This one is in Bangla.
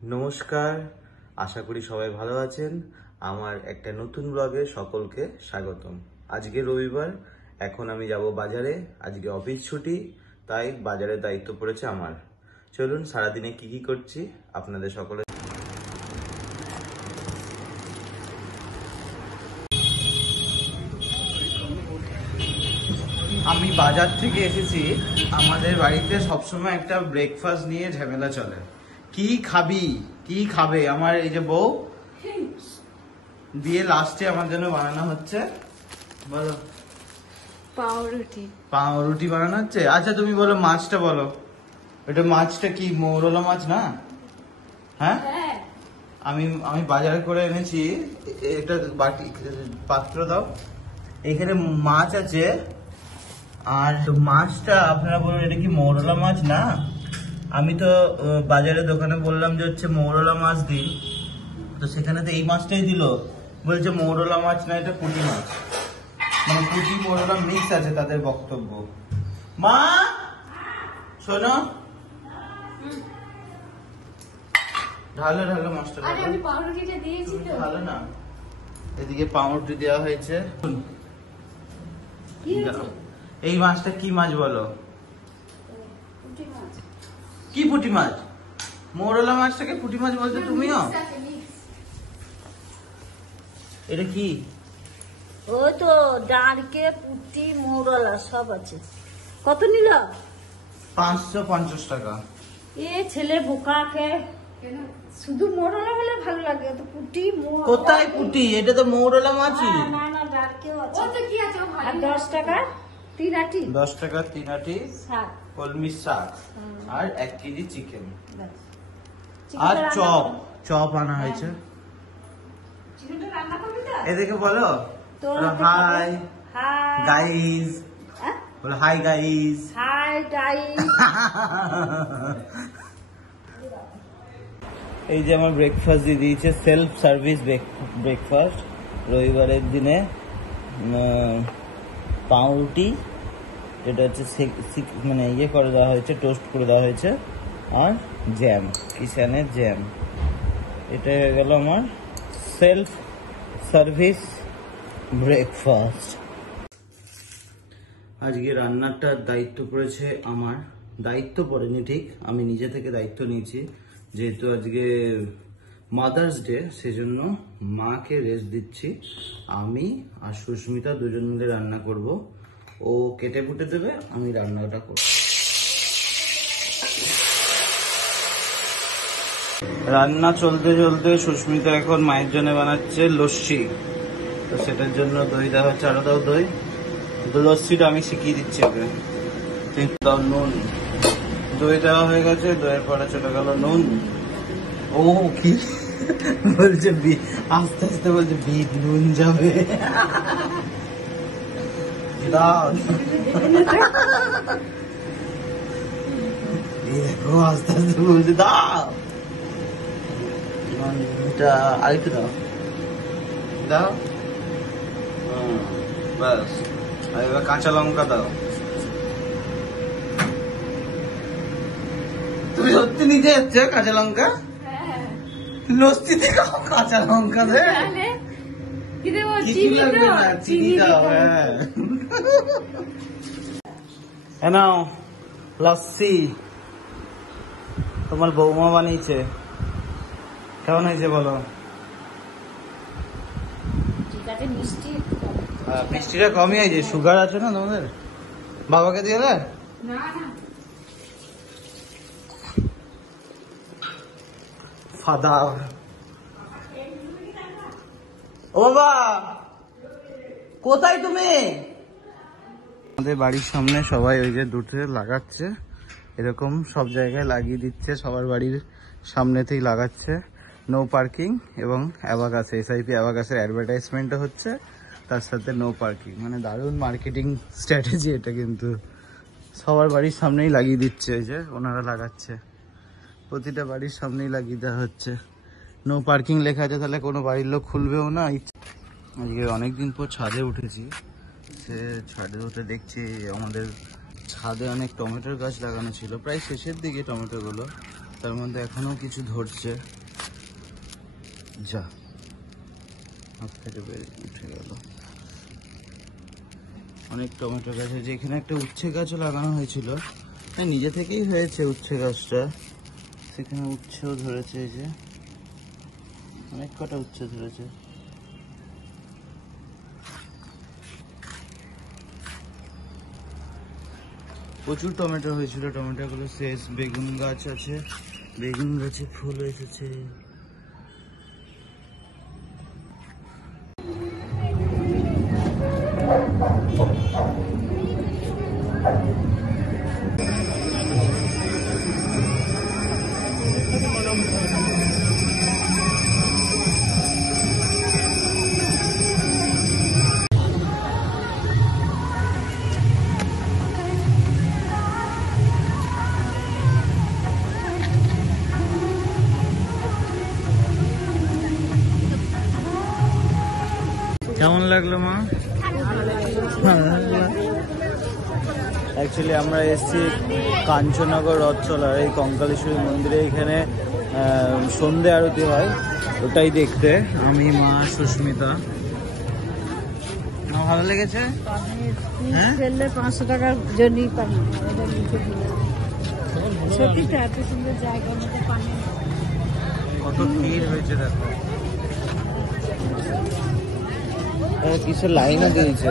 নমস্কার, আশা করি সবাই ভালো আছেন। আমার একটা নতুন ব্লগে সকলকে স্বাগতম। আজকে রবিবার, এখন আমি যাব বাজারে। আজকে অফিস ছুটি, তাই বাজারের দায়িত্ব পড়েছে আমার। চলুন সারাদিনে কি কি করছি আপনাদের সকলে। আমি বাজার থেকে এসেছি। আমাদের বাড়িতে সবসময় একটা ব্রেকফাস্ট নিয়ে ঝামেলা চলে। কি খাবি, কি খাবে, আমার এই যে বউ দিয়ে লাস্টে আমার জন্য বানানো হচ্ছে, বলো, পাউরুটি। পাউরুটি বানানো হচ্ছে। আচ্ছা তুমি বলো, মাছটা বলো, এটা মাছটা কি মৌরলা মাছ না? হ্যাঁ, আমি বাজারে করে এনেছি। এটা বাটি পাত্র দাও, এখানে মাছ আছে। আর মাছটা আপনারা বলুন এটা কি মৌরলা মাছ না? আমি তো বাজারে দোকানে বললাম যে হচ্ছে মৌরলা মাছ দিন, তো সেখানে তো এই মাছটাই দিল, বলছে মৌরলা মাছ না, এটা পুঁটি মাছ। মানে পুঁটি মৌরলা মিক্স আছে তাদের বক্তব্য। মা শোনো, ঢালো ঢালো মাছটা, আরে আমি পাউরুটিটা দিয়েছি তো। ঢালো না। এদিকে পাউরুটি দেওয়া হয়েছে। কি হয়েছে? এই মাছটা কি মাছ বলো? পুঁটি মাছ। কি পুঁটি মাছ? মৌরলা মাছটাকে পুঁটি মাছ বলছো তুমিও? এটা কি? ওই তো ডাঁড়কে পুঁটি মৌরলা সব আছে। কত নিল? 550 টাকা। এ ছেলে বোকাকে কেন? শুধু মৌরলা বলে ভালো লাগে, তো পুঁটি কোথায় পুঁটি? এটা তো মৌরলা মাছই। না না, ডাঁড়কেও ও আছে। তো কি আছে, ও ভালো। আর 10 টাকা 3 আটি 10 টাকা 3 আটি শাক। কলমি শাক আর 1 কেজি চিকেন ব্যাস। আর চিকেনটা চপ। রান্না চপ আনা হয়েছে। চিকেনটা রান্না করবি তো? এদিকে বলো, তোর হাই হাই গাইস, বলো হাই গাইস। হাই টাই। এই যে আমার ব্রেকফাস্ট দিয়ে দিয়েছে, সেলফ সার্ভিস ব্রেকফাস্ট রবিবারের দিনে। পাউরুটি, যেটা হচ্ছে মানে ইয়ে করে দেওয়া হয়েছে, টোস্ট করে দেওয়া হয়েছে, আর জ্যাম, কিষানের জ্যাম। এটা হয়ে গেল আমার সেলফ সার্ভিস ব্রেকফাস্ট। আজকে রান্নাটার দায়িত্ব পড়েছে আমার। দায়িত্ব পড়েনি ঠিক, আমি নিজে থেকে দায়িত্ব নিয়েছি, যেহেতু আজকে মাদার্স ডে, সেজন্য মাকে রেস্ট দিচ্ছি। আমি আর সুস্মিতা দুজন মিলে রান্না করব। ও কেটে কুটে দেবে, আমি রান্নাটা করব। রান্না চলতে চলতে সুস্মিতা এখন মায়ের জন্য বানাচ্ছে লস্যি। তো সেটার জন্য দই দেওয়া হচ্ছে, আরো দাও দই। লস্যিটা আমি শিখিয়ে দিচ্ছি ওকে। দাও নুন, দই দেওয়া হয়ে গেছে, দইয়ের পরে চলে গেল নুন। ও কি বলছে, আস্তে আস্তে বলছে বিট নুন যাবে। দাও, দেখো আস্তে আস্তে বলছে দাও। এটা আরেকটু দাও, দাও। ব্যাস, আর এবার কাঁচা লঙ্কা দাও। তুমি সত্যি নিতে যাচ্ছ কাঁচা লঙ্কা? লস্যিতে খাও কাঁচা লঙ্কা দে? তাহলে কি দেবো? কি চিনি লাগবে তো? না, চিনি দাও। হ্যাঁ, নাও লস্যি, তোমার বৌমা বানিয়েছে। কেমন হয়েছে বলো? ঠিক আছে, মিষ্টি মিষ্টিটা কমই হয়েছে, সুগার আছে না তোমাদের? বাবাকে দিয়ে দেয়? না না, ফাদা। ও বাবা, কোথায় তুমি? আমাদের বাড়ির সামনে সবাই ওই যে দুটো লাগাচ্ছে, এরকম সব জায়গায় লাগিয়ে দিচ্ছে, সবার বাড়ির সামনেতেই লাগাচ্ছে। নো পার্কিং এবং অ্যাবাকাসে, এসআইপি অ্যাবাকাসের অ্যাডভার্টাইজমেন্টও হচ্ছে, তার সাথে নো পার্কিং। মানে দারুণ মার্কেটিং স্ট্র্যাটেজি এটা, কিন্তু সবার বাড়ির সামনেই লাগিয়ে দিচ্ছে। এই যে ওনারা লাগাচ্ছে, প্রতিটা বাড়ির সামনেই লাগিয়ে দেওয়া হচ্ছে। নো পার্কিং লেখা আছে, তাহলে কোনো বাড়ির লোক খুলবেও না। আজকে অনেকদিন পর ছাদে উঠেছি, সে ছাদে উঠে দেখছি আমাদের ছাদে অনেক টমেটোর গাছ লাগানো ছিল, প্রায় শেষের দিকে টমেটোগুলো। তার মধ্যে এখনো কিছু ধরছে। যা হাত থেকে বেরিয়ে উঠে গেল। অনেক টমেটো গাছ আছে। এখানে একটা উচ্ছে গাছও লাগানো হয়েছিল, হ্যাঁ নিজে থেকেই হয়েছে উচ্ছে গাছটা। সেখানে উচ্ছেও ধরেছে, এই যে অনেক কটা উচ্ছে ধরেছে। প্রচুর টমেটো হয়েছিল, টমেটো গুলো শেষ। বেগুন গাছ আছে, বেগুন গাছে ফুল এসেছে। কেমন লাগলো মা? অ্যাকচুয়ালি আমরা এসেছি কাঞ্চননগর রথচলার এই কঙ্কালেশ্বরী মন্দিরে। এখানে সন্ধে আরতি হয়, ওটাই দেখতে। আমি, মা, সুস্মিতা। ভালো লেগেছে? হ্যাঁ 500 টাকার জন্যই পানি সত্যি তো এত সুন্দর জায়গার মধ্যে পানি। কত ভিড় হয়েছে দেখো। কিসের লাইনও দিয়েছে।